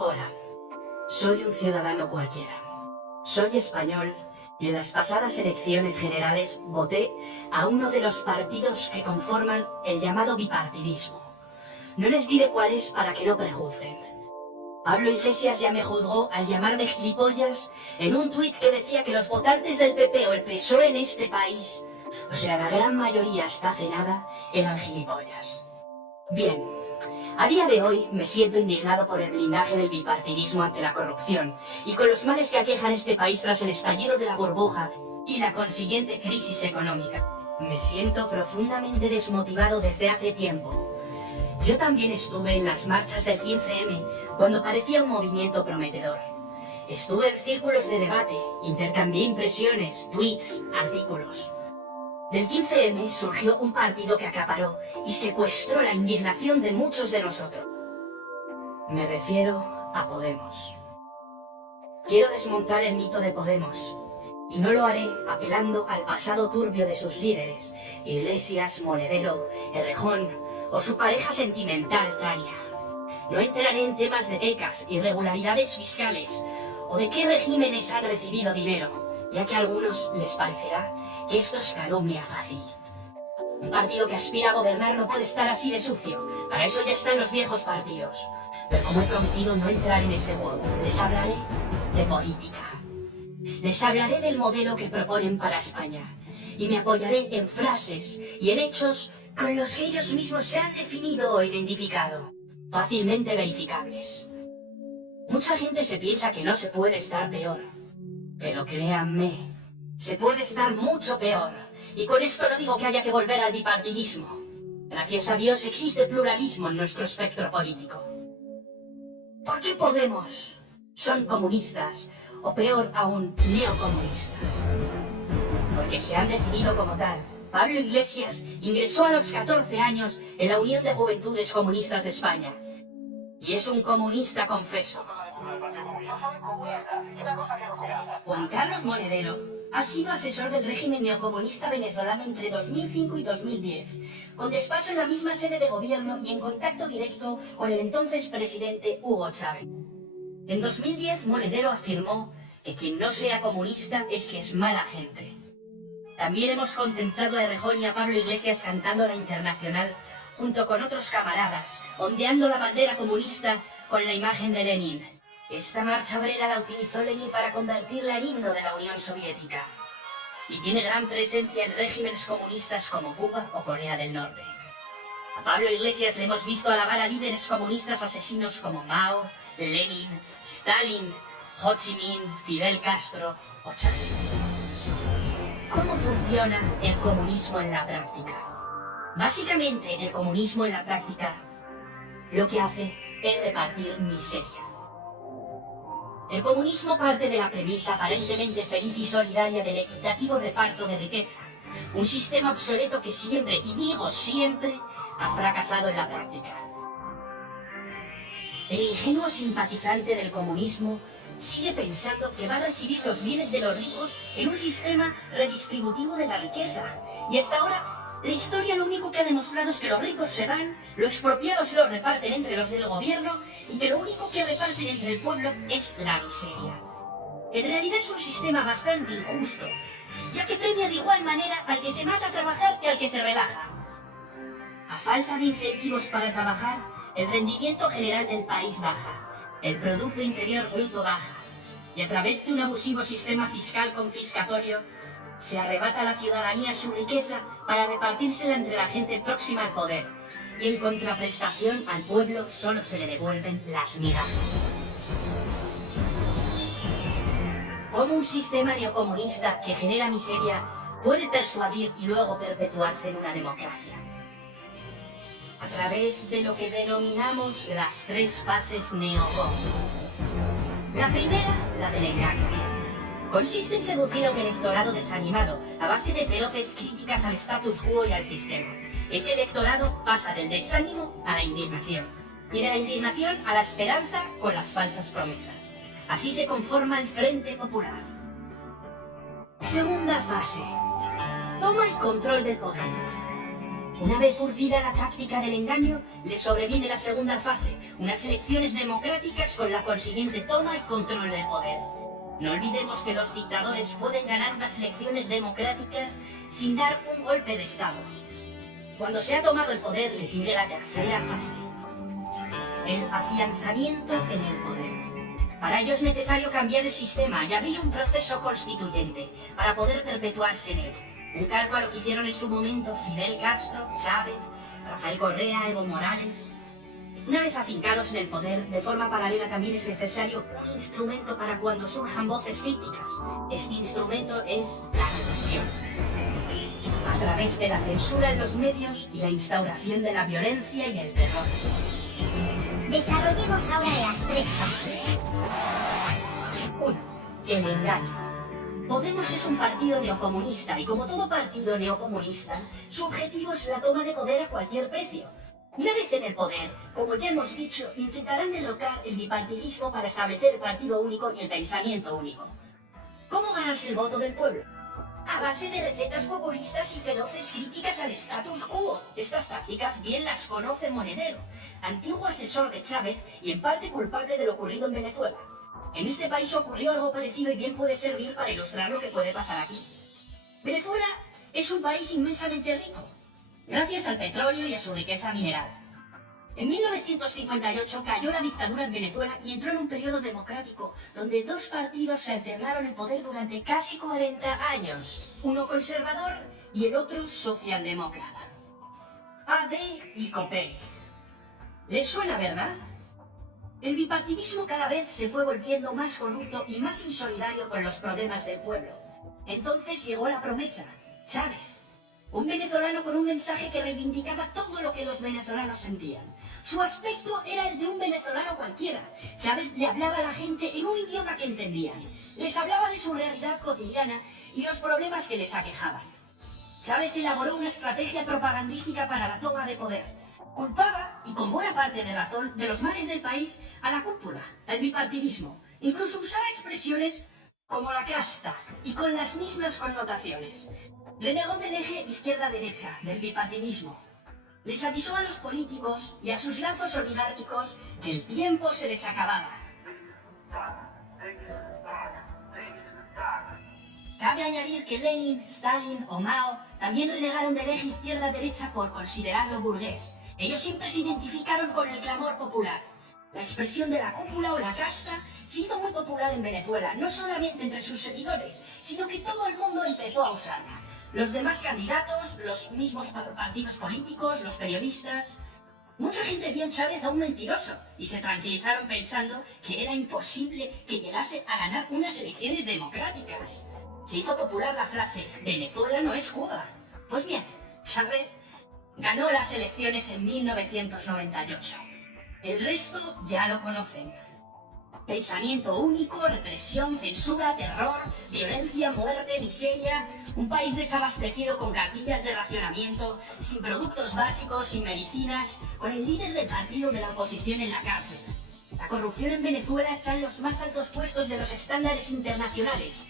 Hola, soy un ciudadano cualquiera. Soy español y en las pasadas elecciones generales voté a uno de los partidos que conforman el llamado bipartidismo. No les diré cuál es para que no prejuzguen. Pablo Iglesias ya me juzgó al llamarme gilipollas en un tuit que decía que los votantes del PP o el PSOE en este país, o sea, la gran mayoría hasta hace nada, eran gilipollas. Bien, a día de hoy me siento indignado por el blindaje del bipartidismo ante la corrupción y con los males que aquejan este país tras el estallido de la burbuja y la consiguiente crisis económica. Me siento profundamente desmotivado desde hace tiempo. Yo también estuve en las marchas del 15M cuando parecía un movimiento prometedor. Estuve en círculos de debate, intercambié impresiones, tweets, artículos. Del 15M surgió un partido que acaparó y secuestró la indignación de muchos de nosotros. Me refiero a Podemos. Quiero desmontar el mito de Podemos, y no lo haré apelando al pasado turbio de sus líderes, Iglesias, Monedero, Errejón o su pareja sentimental, Tania. No entraré en temas de becas, irregularidades fiscales o de qué regímenes han recibido dinero, ya que a algunos les parecerá que esto es calumnia fácil. Un partido que aspira a gobernar no puede estar así de sucio, para eso ya están los viejos partidos. Pero como he prometido no entrar en ese juego, les hablaré de política. Les hablaré del modelo que proponen para España, y me apoyaré en frases y en hechos con los que ellos mismos se han definido o identificado, fácilmente verificables. Mucha gente se piensa que no se puede estar peor, pero créanme, se puede estar mucho peor, y con esto no digo que haya que volver al bipartidismo. Gracias a Dios existe pluralismo en nuestro espectro político. ¿Por qué Podemos son comunistas, o peor aún, neocomunistas? Porque se han definido como tal. Pablo Iglesias ingresó a los 14 años en la Unión de Juventudes Comunistas de España. Y es un comunista confeso. Juan Carlos Monedero ha sido asesor del régimen neocomunista venezolano entre 2005 y 2010, con despacho en la misma sede de gobierno y en contacto directo con el entonces presidente Hugo Chávez. En 2010, Monedero afirmó que quien no sea comunista es que es mala gente. También hemos contemplado a Errejón y a Pablo Iglesias cantando la Internacional junto con otros camaradas, ondeando la bandera comunista con la imagen de Lenin. Esta marcha obrera la utilizó Lenin para convertirla en himno de la Unión Soviética. Y tiene gran presencia en regímenes comunistas como Cuba o Corea del Norte. A Pablo Iglesias le hemos visto alabar a líderes comunistas asesinos como Mao, Lenin, Stalin, Ho Chi Minh, Fidel Castro o Chávez. ¿Cómo funciona el comunismo en la práctica? Básicamente, el comunismo en la práctica lo que hace es repartir miseria. El comunismo parte de la premisa aparentemente feliz y solidaria del equitativo reparto de riqueza, un sistema obsoleto que siempre, y digo siempre, ha fracasado en la práctica. El ingenuo simpatizante del comunismo sigue pensando que va a recibir los bienes de los ricos en un sistema redistributivo de la riqueza. Y hasta ahora, la historia lo único que ha demostrado es que los ricos se van, lo expropiado se lo reparten entre los del gobierno y que lo único que reparten entre el pueblo es la miseria. En realidad es un sistema bastante injusto, ya que premia de igual manera al que se mata a trabajar que al que se relaja. A falta de incentivos para trabajar, el rendimiento general del país baja. El Producto Interior Bruto baja, y a través de un abusivo sistema fiscal confiscatorio, se arrebata a la ciudadanía su riqueza para repartírsela entre la gente próxima al poder, y en contraprestación al pueblo solo se le devuelven las migajas. ¿Cómo un sistema neocomunista que genera miseria puede persuadir y luego perpetuarse en una democracia? A través de lo que denominamos las tres fases neocom. La primera, la del engaño. Consiste en seducir a un electorado desanimado a base de feroces críticas al status quo y al sistema. Ese electorado pasa del desánimo a la indignación, y de la indignación a la esperanza con las falsas promesas. Así se conforma el Frente Popular. Segunda fase. Toma el control del poder. Una vez urdida la táctica del engaño, le sobreviene la segunda fase, unas elecciones democráticas con la consiguiente toma y control del poder. No olvidemos que los dictadores pueden ganar unas elecciones democráticas sin dar un golpe de Estado. Cuando se ha tomado el poder, le sigue la tercera fase, el afianzamiento en el poder. Para ello es necesario cambiar el sistema y abrir un proceso constituyente para poder perpetuarse en él. Un calco a lo que hicieron en su momento Fidel Castro, Chávez, Rafael Correa, Evo Morales. Una vez afincados en el poder, de forma paralela también es necesario un instrumento para cuando surjan voces críticas. Este instrumento es la represión. A través de la censura en los medios y la instauración de la violencia y el terror. Desarrollemos ahora las tres fases. 1. El engaño. Podemos es un partido neocomunista y como todo partido neocomunista, su objetivo es la toma de poder a cualquier precio. Una vez en el poder, como ya hemos dicho, intentarán derrocar el bipartidismo para establecer el partido único y el pensamiento único. ¿Cómo ganarse el voto del pueblo? A base de recetas populistas y feroces críticas al status quo. Estas tácticas bien las conoce Monedero, antiguo asesor de Chávez y en parte culpable de lo ocurrido en Venezuela. En este país ocurrió algo parecido y bien puede servir para ilustrar lo que puede pasar aquí. Venezuela es un país inmensamente rico, gracias al petróleo y a su riqueza mineral. En 1958 cayó la dictadura en Venezuela y entró en un periodo democrático donde dos partidos se alternaron el poder durante casi 40 años, uno conservador y el otro socialdemócrata. AD y COPEI. ¿Les suena, verdad? El bipartidismo cada vez se fue volviendo más corrupto y más insolidario con los problemas del pueblo. Entonces llegó la promesa, Chávez. Un venezolano con un mensaje que reivindicaba todo lo que los venezolanos sentían. Su aspecto era el de un venezolano cualquiera. Chávez le hablaba a la gente en un idioma que entendían. Les hablaba de su realidad cotidiana y los problemas que les aquejaban. Chávez elaboró una estrategia propagandística para la toma de poder. Culpaba, y con buena parte de razón, de los males del país a la cúpula, al bipartidismo. Incluso usaba expresiones como la casta y con las mismas connotaciones. Renegó del eje izquierda-derecha, del bipartidismo. Les avisó a los políticos y a sus lazos oligárquicos que el tiempo se les acababa. Cabe añadir que Lenin, Stalin o Mao también renegaron del eje izquierda-derecha por considerarlo burgués. Ellos siempre se identificaron con el clamor popular. La expresión de la cúpula o la casta se hizo muy popular en Venezuela, no solamente entre sus seguidores, sino que todo el mundo empezó a usarla. Los demás candidatos, los mismos partidos políticos, los periodistas. Mucha gente vio en Chávez a un mentiroso y se tranquilizaron pensando que era imposible que llegase a ganar unas elecciones democráticas. Se hizo popular la frase, Venezuela no es Cuba. Pues bien, Chávez ganó las elecciones en 1998. El resto ya lo conocen. Pensamiento único, represión, censura, terror, violencia, muerte, miseria. Un país desabastecido con cartillas de racionamiento, sin productos básicos, sin medicinas, con el líder del partido de la oposición en la cárcel. La corrupción en Venezuela está en los más altos puestos de los estándares internacionales.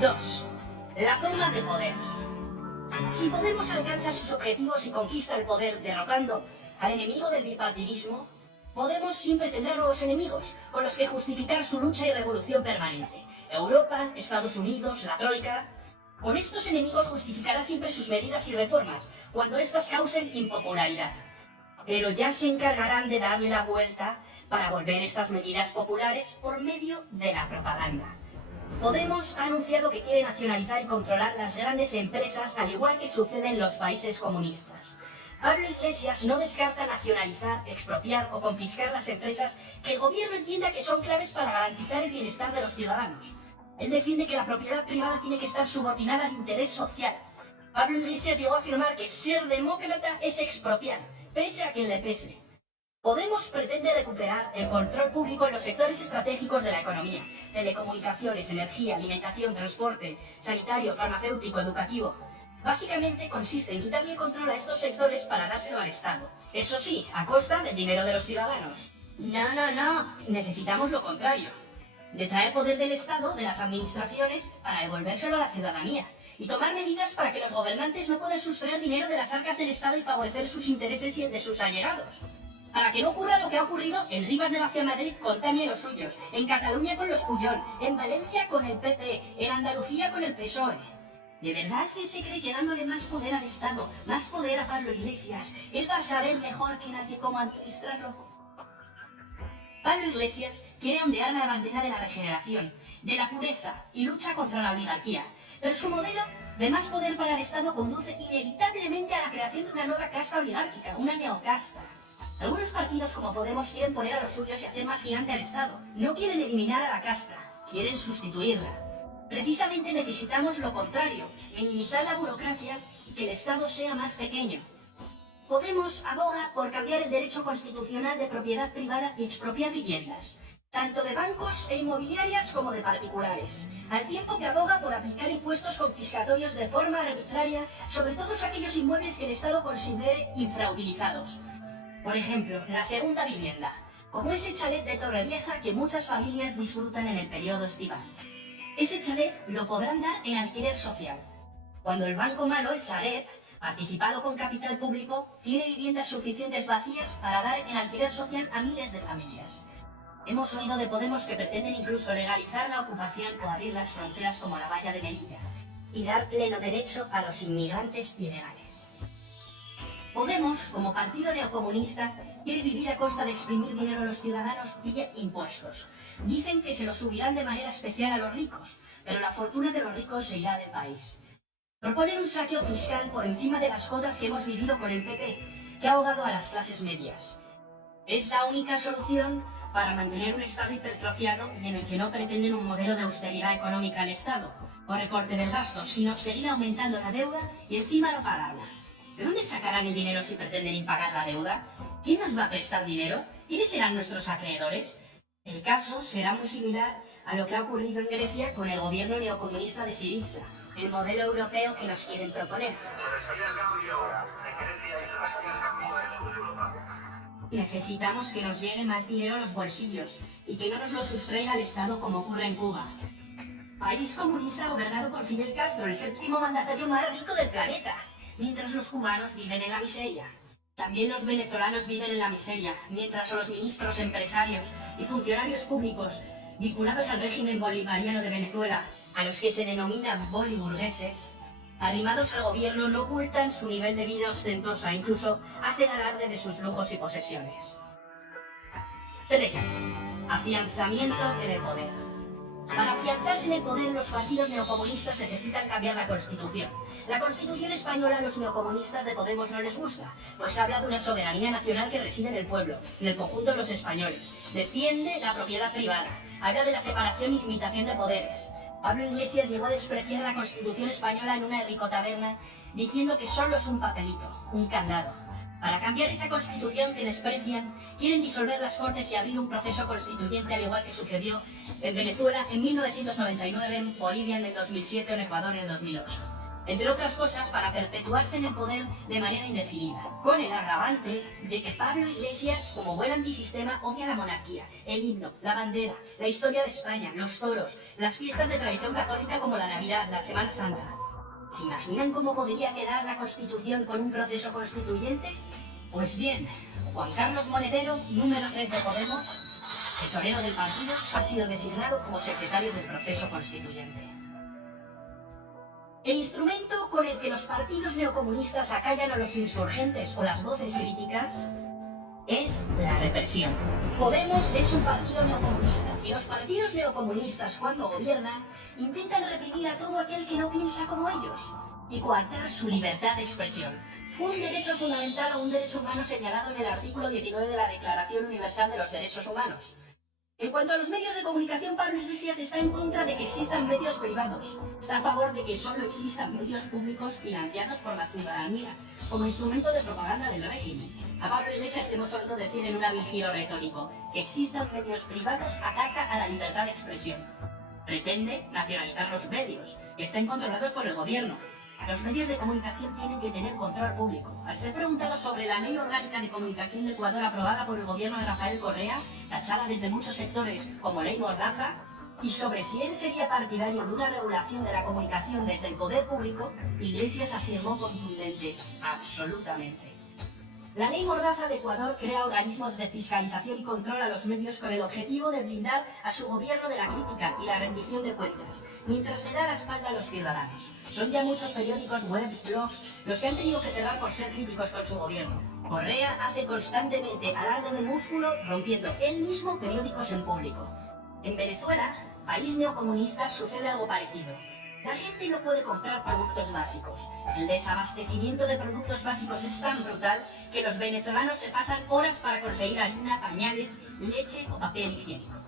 2. La toma de poder. Si Podemos alcanza sus objetivos y conquista el poder derrocando al enemigo del bipartidismo, Podemos siempre tendrá nuevos enemigos con los que justificar su lucha y revolución permanente. Europa, Estados Unidos, la Troika. Con estos enemigos justificará siempre sus medidas y reformas, cuando éstas causen impopularidad. Pero ya se encargarán de darle la vuelta para volver estas medidas populares por medio de la propaganda. Podemos ha anunciado que quiere nacionalizar y controlar las grandes empresas, al igual que sucede en los países comunistas. Pablo Iglesias no descarta nacionalizar, expropiar o confiscar las empresas que el gobierno entienda que son claves para garantizar el bienestar de los ciudadanos. Él defiende que la propiedad privada tiene que estar subordinada al interés social. Pablo Iglesias llegó a afirmar que ser demócrata es expropiar, pese a quien le pese. Podemos pretende recuperar el control público en los sectores estratégicos de la economía: telecomunicaciones, energía, alimentación, transporte, sanitario, farmacéutico, educativo. Básicamente consiste en quitarle el control a estos sectores para dárselo al Estado. Eso sí, a costa del dinero de los ciudadanos. No. Necesitamos lo contrario. Detraer poder del Estado, de las administraciones, para devolvérselo a la ciudadanía. y tomar medidas para que los gobernantes no puedan sustraer dinero de las arcas del Estado y favorecer sus intereses y el de sus allegados. Para que no ocurra lo que ha ocurrido en Rivas de Vaciamadrid con Tani y los suyos, en Cataluña con los Puyol, en Valencia con el PP, en Andalucía con el PSOE. ¿De verdad que se cree que dándole más poder al Estado, más poder a Pablo Iglesias, él va a saber mejor que nadie cómo administrarlo? Pablo Iglesias quiere ondear la bandera de la regeneración, de la pureza y lucha contra la oligarquía, pero su modelo de más poder para el Estado conduce inevitablemente a la creación de una nueva casta oligárquica, una neocasta. Algunos partidos como Podemos quieren poner a los suyos y hacer más gigante al Estado. No quieren eliminar a la casta, quieren sustituirla. Precisamente necesitamos lo contrario, minimizar la burocracia y que el Estado sea más pequeño. Podemos aboga por cambiar el derecho constitucional de propiedad privada y expropiar viviendas, tanto de bancos e inmobiliarias como de particulares, al tiempo que aboga por aplicar impuestos confiscatorios de forma arbitraria sobre todos aquellos inmuebles que el Estado considere infrautilizados. Por ejemplo, la segunda vivienda, como ese chalet de Torrevieja que muchas familias disfrutan en el periodo estival. Ese chalet lo podrán dar en alquiler social, cuando el banco malo, el Sareb, participado con capital público, tiene viviendas suficientes vacías para dar en alquiler social a miles de familias. Hemos oído de Podemos que pretenden incluso legalizar la ocupación o abrir las fronteras como la valla de Melilla y dar pleno derecho a los inmigrantes ilegales. Podemos, como partido neocomunista, quiere vivir a costa de exprimir dinero a los ciudadanos vía impuestos. Dicen que se los subirán de manera especial a los ricos, pero la fortuna de los ricos se irá del país. Proponen un saqueo fiscal por encima de las cotas que hemos vivido con el PP, que ha ahogado a las clases medias. Es la única solución para mantener un Estado hipertrofiado y en el que no pretenden un modelo de austeridad económica al Estado, o recorte del gasto, sino seguir aumentando la deuda y encima no pagarla. ¿De dónde sacarán el dinero si pretenden impagar la deuda? ¿Quién nos va a prestar dinero? ¿Quiénes serán nuestros acreedores? El caso será muy similar a lo que ha ocurrido en Grecia con el gobierno neocomunista de Syriza, el modelo europeo que nos quieren proponer. Necesitamos que nos llegue más dinero a los bolsillos y que no nos lo sustraiga el Estado como ocurre en Cuba. País comunista gobernado por Fidel Castro, el séptimo mandatario más rico del planeta, mientras los cubanos viven en la miseria. También los venezolanos viven en la miseria, mientras los ministros, empresarios y funcionarios públicos vinculados al régimen bolivariano de Venezuela, a los que se denominan boliburgueses, arrimados al gobierno, no ocultan su nivel de vida ostentosa, incluso hacen alarde de sus lujos y posesiones. 3. Afianzamiento en el poder. Para afianzarse en el poder, los partidos neocomunistas necesitan cambiar la Constitución. La Constitución española a los neocomunistas de Podemos no les gusta, pues habla de una soberanía nacional que reside en el pueblo, en el conjunto de los españoles. Defiende la propiedad privada, habla de la separación y limitación de poderes. Pablo Iglesias llegó a despreciar la Constitución española en una ricotaberna, diciendo que solo es un papelito, un candado. Para cambiar esa Constitución que desprecian, quieren disolver las Cortes y abrir un proceso constituyente, al igual que sucedió en Venezuela en 1999, en Bolivia en el 2007 o en Ecuador en el 2008. Entre otras cosas, para perpetuarse en el poder de manera indefinida, con el agravante de que Pablo Iglesias, como buen antisistema, odia la monarquía, el himno, la bandera, la historia de España, los toros, las fiestas de tradición católica como la Navidad, la Semana Santa. ¿Se imaginan cómo podría quedar la Constitución con un proceso constituyente? Pues bien, Juan Carlos Monedero, número 3 de Podemos, tesorero del partido, ha sido designado como secretario del proceso constituyente. El instrumento con el que los partidos neocomunistas acallan a los insurgentes o las voces críticas es la represión. Podemos es un partido neocomunista y los partidos neocomunistas, cuando gobiernan, intentan reprimir a todo aquel que no piensa como ellos y coartar su libertad de expresión. Un derecho fundamental o un derecho humano señalado en el artículo 19 de la Declaración Universal de los Derechos Humanos. En cuanto a los medios de comunicación, Pablo Iglesias está en contra de que existan medios privados. Está a favor de que solo existan medios públicos financiados por la ciudadanía, como instrumento de propaganda del régimen. A Pablo Iglesias le hemos oído decir en un hábil giro retórico: que existan medios privados ataca a la libertad de expresión. Pretende nacionalizar los medios, que estén controlados por el gobierno. Los medios de comunicación tienen que tener control público. Al ser preguntado sobre la Ley Orgánica de Comunicación de Ecuador aprobada por el gobierno de Rafael Correa, tachada desde muchos sectores como ley mordaza, Y sobre si él sería partidario de una regulación de la comunicación desde el poder público, Iglesias afirmó contundente: absolutamente. La ley Mordaza de Ecuador crea organismos de fiscalización y control a los medios con el objetivo de blindar a su gobierno de la crítica y la rendición de cuentas, mientras le da la espalda a los ciudadanos. Son ya muchos periódicos, webs, blogs, los que han tenido que cerrar por ser críticos con su gobierno. Correa hace constantemente alarde de músculo, rompiendo él mismo periódicos en público. En Venezuela, país neocomunista, sucede algo parecido. La gente no puede comprar productos básicos. El desabastecimiento de productos básicos es tan brutal que los venezolanos se pasan horas para conseguir harina, pañales, leche o papel higiénico.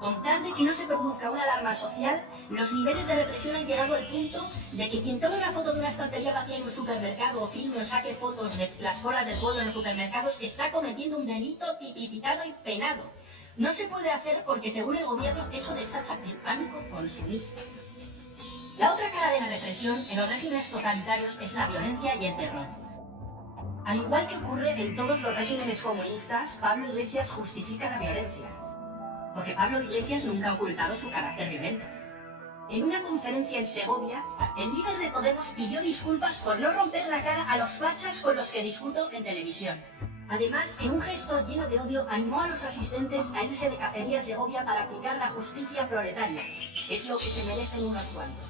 Con tal de que no se produzca una alarma social, los niveles de represión han llegado al punto de que quien tome una foto de una estantería vacía en un supermercado o filme o saque fotos de las colas del pueblo en los supermercados está cometiendo un delito tipificado y penado. No se puede hacer porque, según el gobierno, eso desata el pánico consumista. La otra cara de la represión en los regímenes totalitarios es la violencia y el terror. Al igual que ocurre en todos los regímenes comunistas, Pablo Iglesias justifica la violencia. Porque Pablo Iglesias nunca ha ocultado su carácter violento. En una conferencia en Segovia, el líder de Podemos pidió disculpas por no romper la cara a los fachas con los que discuto en televisión. Además, en un gesto lleno de odio, animó a los asistentes a irse de cacería a Segovia para aplicar la justicia proletaria, que es lo que se merecen unos cuantos.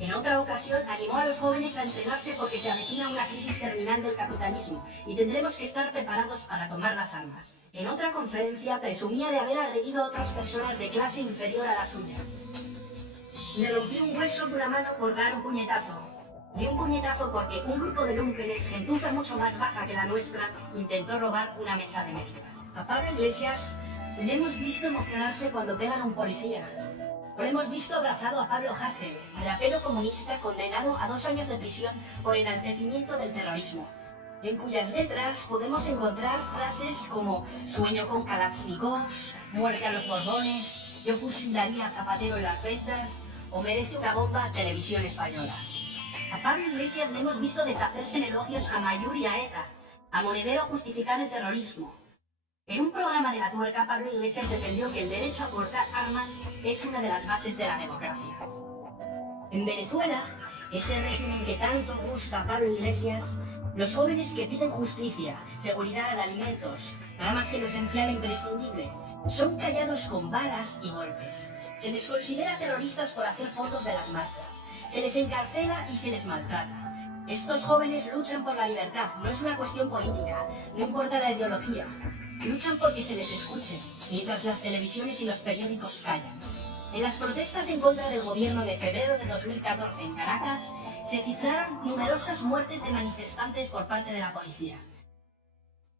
En otra ocasión, animó a los jóvenes a entrenarse porque se avecina una crisis terminal del capitalismo y tendremos que estar preparados para tomar las armas. En otra conferencia, presumía de haber agredido a otras personas de clase inferior a la suya. Le rompí un hueso de una mano por dar un puñetazo. Di un puñetazo porque un grupo de lumpenes, gentuza mucho más baja que la nuestra, intentó robar una mesa de mezclas. A Pablo Iglesias le hemos visto emocionarse cuando pegan a un policía. Lo hemos visto abrazado a Pablo Hasél, rapero comunista condenado a 2 años de prisión por enaltecimiento del terrorismo, en cuyas letras podemos encontrar frases como sueño con Kalashnikovs, muerte a los Borbones, yo fusilaría a Zapatero en las ventas o merece una bomba Televisión Española. A Pablo Iglesias le hemos visto deshacerse en elogios a Mayur y a ETA, a Monedero justificar el terrorismo. En un programa de La Tuerca, Pablo Iglesias defendió que el derecho a portar armas es una de las bases de la democracia. En Venezuela, ese régimen que tanto gusta a Pablo Iglesias, los jóvenes que piden justicia, seguridad de alimentos, nada más que lo esencial e imprescindible, son callados con balas y golpes. Se les considera terroristas por hacer fotos de las marchas, se les encarcela y se les maltrata. Estos jóvenes luchan por la libertad, no es una cuestión política, no importa la ideología. Luchan porque se les escuche, mientras las televisiones y los periódicos callan. En las protestas en contra del gobierno de febrero de 2014 en Caracas, se cifraron numerosas muertes de manifestantes por parte de la policía.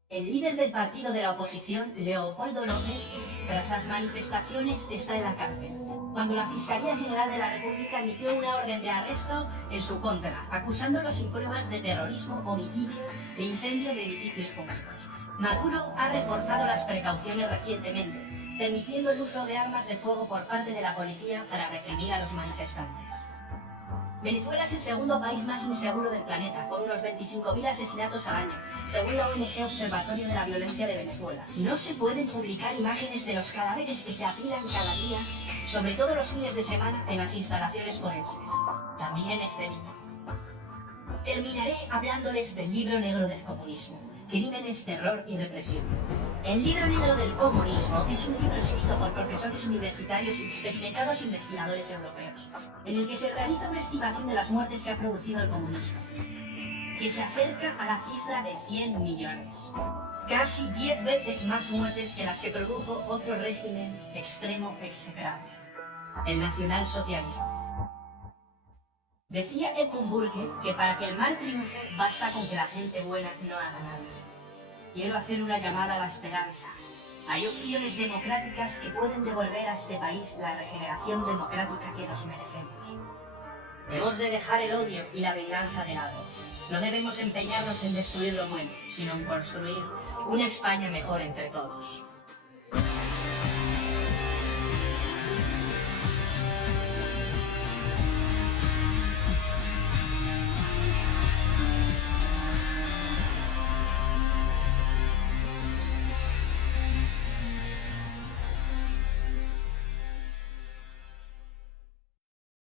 El líder del partido de la oposición, Leopoldo López, tras las manifestaciones está en la cárcel, cuando la Fiscalía General de la República emitió una orden de arresto en su contra, acusándolo sin pruebas de terrorismo, homicidio e incendio de edificios públicos. Maduro ha reforzado las precauciones recientemente, permitiendo el uso de armas de fuego por parte de la policía para reprimir a los manifestantes. Venezuela es el segundo país más inseguro del planeta, con unos 25.000 asesinatos al año, según la ONG Observatorio de la Violencia de Venezuela. No se pueden publicar imágenes de los cadáveres que se apilan cada día, sobre todo los fines de semana, en las instalaciones forenses. También es delito. Terminaré hablándoles del libro negro del comunismo. Crímenes, terror y represión. El libro negro del comunismo es un libro escrito por profesores universitarios y experimentados investigadores europeos, en el que se realiza una estimación de las muertes que ha producido el comunismo, que se acerca a la cifra de 100 millones. Casi 10 veces más muertes que las que produjo otro régimen extremo execrable, el nacionalsocialismo. Decía Edmund Burke que para que el mal triunfe basta con que la gente buena no haga nada. Quiero hacer una llamada a la esperanza. Hay opciones democráticas que pueden devolver a este país la regeneración democrática que nos merecemos. Hemos de dejar el odio y la venganza de lado. No debemos empeñarnos en destruir lo bueno, sino en construir una España mejor entre todos.